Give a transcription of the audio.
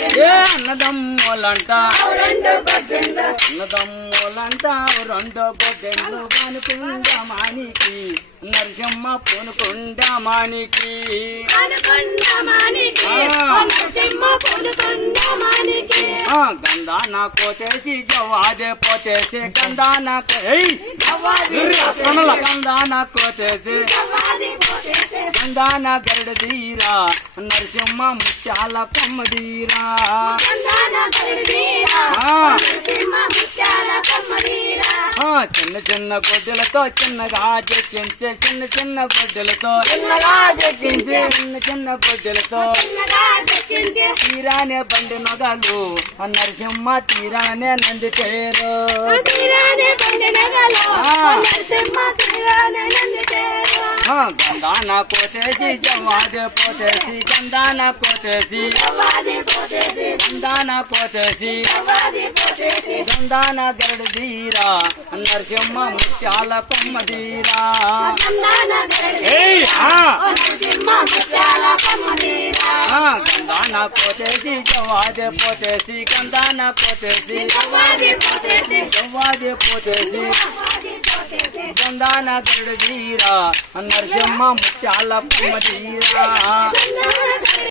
ఏ అన్నదమ్ములంట అన్నదమ్ములంట రెండో గొడ్డెళ్ళు పనుకుండ మానికి నరసింహ పూనుకుండ మానికి గంధాన కోటేసి జవాదే పోతేసి గంధాన గంధాన కోటేసి గంధాన గరుడదీరా నరసింహ ముత్యాల కొమ్మదీరా చిన్న చిన్న గొడ్డలతో చిన్నగా చెక్కించే చిన్న చిన్న గొడ్డలతో చిన్న చిన్న గొడ్డలతో తీరానే బండి నగలు నరసింహ తీరానే నంది పేరు గంధాన కోటేసి జవాదే పోతేసి గంధాన కోటేసి గంధాన కోటేసి గంధాన గరుడదీరా నరసింహ ముత్యాల కొమ్మదీరా గంధాన కోటేసి జవాదే పోతేసి గంధాన కోటేసి జవాదే పోతేసి గంధాన గరుడదీరా నరసింహ ముత్యాల కొమ్మదీరా